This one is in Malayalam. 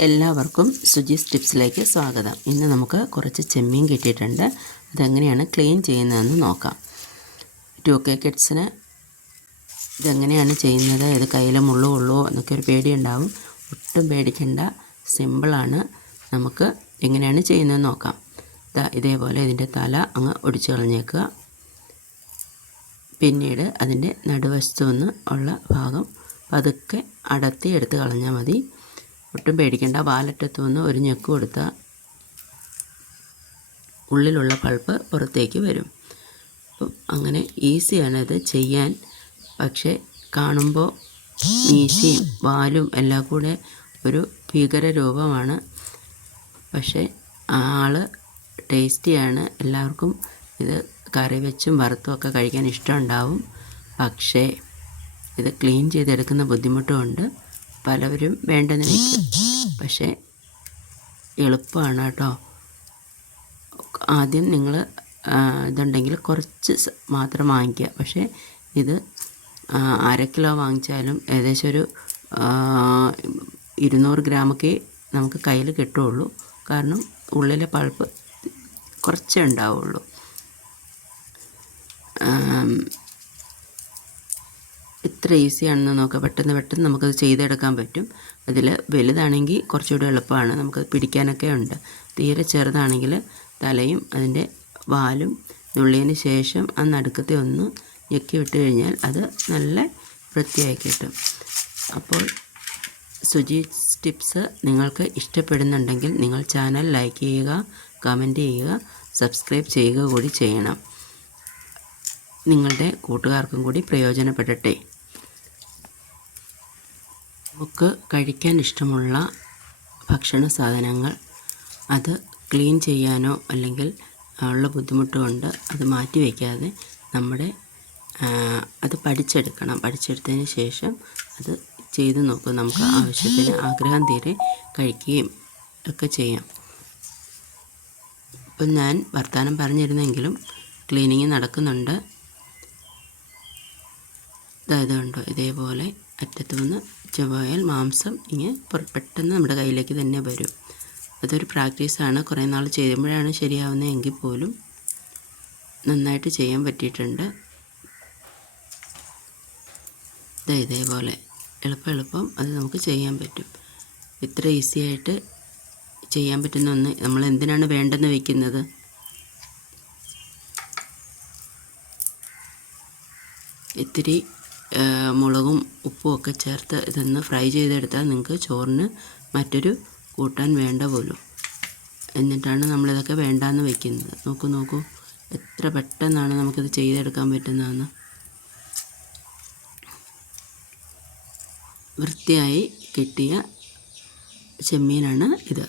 എല്ലാവർക്കും സുജീസ് ടിപ്സിലേക്ക് സ്വാഗതം. ഇന്ന് നമുക്ക് കുറച്ച് ചെമ്മീൻ കിട്ടിയിട്ടുണ്ട്. അതെങ്ങനെയാണ് ക്ലീൻ ചെയ്യുന്നതെന്ന് നോക്കാം. ടു കെ കിഡ്സിന് ഇതെങ്ങനെയാണ് ചെയ്യുന്നത്? ഇത് കയ്യിൽ മുള്ളു ഉള്ളോ എന്നൊക്കെ ഒരു പേടിയുണ്ടാവും. ഒട്ടും പേടിക്കേണ്ട. സിമ്പിളാണ് നമുക്ക് എങ്ങനെയാണ് ചെയ്യുന്നതെന്ന് നോക്കാം. ദാ ഇതേപോലെ ഇതിന്റെ തല അങ്ങ് ഒടിച്ചു കളഞ്ഞേക്കുക. പിന്നീട് അതിന്റെ നടുവശത്തു നിന്ന് ഉള്ള ഭാഗം പതുക്കെ അടത്തി എടുത്ത് കളഞ്ഞാൽ മതി. ഒട്ടും പേടിക്കേണ്ട. വാലറ്റത്ത് നിന്ന് ഒരു ഞെക്ക് കൊടുത്താൽ ഉള്ളിലുള്ള പൾപ്പ് പുറത്തേക്ക് വരും. അപ്പം അങ്ങനെ ഈസിയാണ് ഇത് ചെയ്യാൻ. പക്ഷേ കാണുമ്പോൾ മീശയും വാലും എല്ലാം കൂടെ ഒരു ഭീകര രൂപമാണ്. പക്ഷേ ആൾ ടേസ്റ്റിയാണ്. എല്ലാവർക്കും ഇത് കറി വെച്ചും വറുത്തും ഒക്കെ കഴിക്കാൻ ഇഷ്ടമുണ്ടാവും പക്ഷേ ഇത് ക്ലീൻ ചെയ്തെടുക്കുന്ന ബുദ്ധിമുട്ടുമുണ്ട് പലവരും വേണ്ടെന്ന് വയ്ക്കും പക്ഷേ എളുപ്പമാണ് കേട്ടോ ആദ്യം നിങ്ങൾ ഇതുണ്ടെങ്കിൽ കുറച്ച് മാത്രം വാങ്ങിക്കുക. പക്ഷേ ഇത് അര കിലോ വാങ്ങിച്ചാലും ഏകദേശം ഒരു ഇരുന്നൂറ് ഗ്രാമൊക്കെ നമുക്ക് കയ്യിൽ കിട്ടുകയുള്ളൂ. കാരണം ഉള്ളിലെ പൾപ്പ് കുറച്ചേ ഉണ്ടാവുള്ളൂ ആം, ഇത്ര ഈസിയാണെന്ന് നോക്കാം. പെട്ടെന്ന് പെട്ടെന്ന് നമുക്കത് ചെയ്തെടുക്കാൻ പറ്റും. അതിൽ വലുതാണെങ്കിൽ കുറച്ചുകൂടി എളുപ്പമാണ്. നമുക്കത് പിടിക്കാനൊക്കെ ഉണ്ട്. തീരെ ചെറുതാണെങ്കിൽ തലയും അതിന്റെ വാലും നുള്ളിയതിന് ശേഷം ആ നടുക്കത്തെ ഒന്ന് ഞെക്കി വിട്ട് കഴിഞ്ഞാൽ അത് നല്ല വൃത്തിയായി കിട്ടും. അപ്പോൾ സുജി ടിപ്സ് നിങ്ങൾക്ക് ഇഷ്ടപ്പെടുന്നുണ്ടെങ്കിൽ നിങ്ങൾ ചാനൽ ലൈക്ക് ചെയ്യുക കമന്റ് ചെയ്യുക സബ്സ്ക്രൈബ് ചെയ്യുക കൂടി ചെയ്യണം. നിങ്ങളുടെ കൂട്ടുകാർക്കും കൂടി പ്രയോജനപ്പെടട്ടെ. നമുക്ക് കഴിക്കാൻ ഇഷ്ടമുള്ള ഭക്ഷണ സാധനങ്ങൾ. അത് ക്ലീൻ ചെയ്യാനോ അല്ലെങ്കിൽ ഉള്ള ബുദ്ധിമുട്ട് കൊണ്ട് അത് മാറ്റി വയ്ക്കാതെ നമ്മുടെ അത് പഠിച്ചെടുക്കണം. പഠിച്ചെടുത്തതിന് ശേഷം അത് ചെയ്ത് നോക്കും. നമുക്ക് ആവശ്യത്തിന് ആഗ്രഹം തീരെ കഴിക്കുകയും ഒക്കെ ചെയ്യാം. ഇപ്പം ഞാൻ വർത്തമാനം പറഞ്ഞിരുന്നെങ്കിലും ക്ലീനിങ് നടക്കുന്നുണ്ട്. ഇതായത് ഉണ്ടോ ഇതേപോലെ അറ്റത്തു വന്ന് പോയാൽ മാംസം ഇങ്ങനെ പെട്ടെന്ന് നമ്മുടെ കയ്യിലേക്ക് തന്നെ വരും. അതൊരു പ്രാക്ടീസാണ് കുറേ നാൾ ചെയ്യുമ്പോഴാണ് ശരിയാവുന്നതെങ്കിൽ പോലും നന്നായിട്ട് ചെയ്യാൻ പറ്റിയിട്ടുണ്ട്. ദേ ഇതേപോലെ. എളുപ്പം എളുപ്പം അത് നമുക്ക് ചെയ്യാൻ പറ്റും. ഇത്ര ഈസി ആയിട്ട് ചെയ്യാൻ പറ്റുന്ന ഒന്ന് നമ്മൾ എന്തിനാണ് വേണ്ടെന്ന് വയ്ക്കുന്നത് ഇത്തിരി മുളകും ഉപ്പും ഒക്കെ ചേർത്ത് ഇതൊന്ന് ഫ്രൈ ചെയ്തെടുത്താൽ നിങ്ങൾക്ക് ചോറിന് മറ്റൊരു കൂട്ടാൻ വേണ്ട പോലും. എന്നിട്ടാണ് നമ്മളിതൊക്കെ വേണ്ടാന്ന് വെക്കുന്നത്. നോക്കൂ നോക്കൂ. എത്ര പെട്ടെന്നാണ് നമുക്കിത് ചെയ്തെടുക്കാൻ പറ്റുന്നതെന്ന്. വൃത്തിയായി കിട്ടിയ ചെമ്മീനാണ് ഇത്.